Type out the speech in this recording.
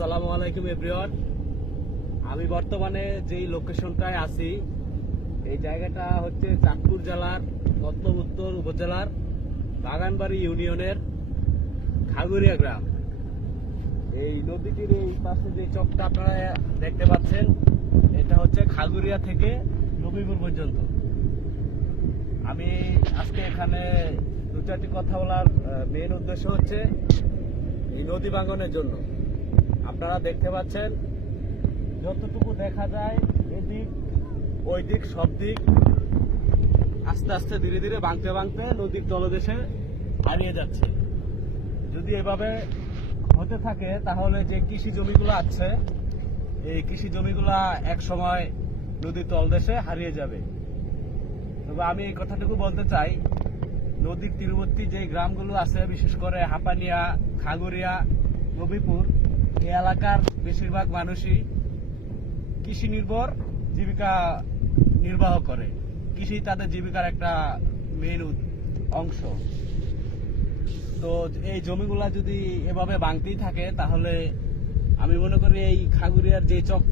আসসালামু আলাইকুম এভরিওয়ান। আমি বর্তমানে যেই লোকেশনটায় আছি এই জায়গাটা হচ্ছে চাঁদপুর জেলার মতলব উত্তর উপজেলার বাগানবাড়ি ইউনিয়নের খাগুরিয়া গ্রাম। এই নদীটির এই পাশে যে চকটা আপনারা দেখতে পাচ্ছেন এটা হচ্ছে খাগুরিয়া থেকে নবীপুর পর্যন্ত। আমি আজকে এখানে দু চারটি কথা বলার মেন উদ্দেশ্য হচ্ছে এই নদী ভাঙনের জন্য। আপনারা দেখতে পাচ্ছেন যতটুকু দেখা যায় এদিক ওই দিক সব দিক আস্তে আস্তে ধীরে ধীরে ভাঙতে ভাঙতে নদীর তলদেশে হারিয়ে যাচ্ছে। যদি এভাবে হতে থাকে তাহলে যে কৃষি জমিগুলো আছে এই কৃষি জমিগুলা এক সময় নদীর তলদেশে হারিয়ে যাবে। তবে আমি এই কথাটুকু বলতে চাই, নদীর তীরবর্তী যে গ্রামগুলো আছে বিশেষ করে হাপানিয়া, খাগুরিয়া, নবীপুর এই এলাকার বেশিরভাগ মানুষই কৃষি নির্ভর জীবিকা নির্বাহ করে। কৃষি তাদের জীবিকার একটা মেইন অংশ। তো এই জমিগুলা যদি এভাবে ভাঙতেই থাকে তাহলে আমি মনে করি এই খাগুরিয়ার যে চক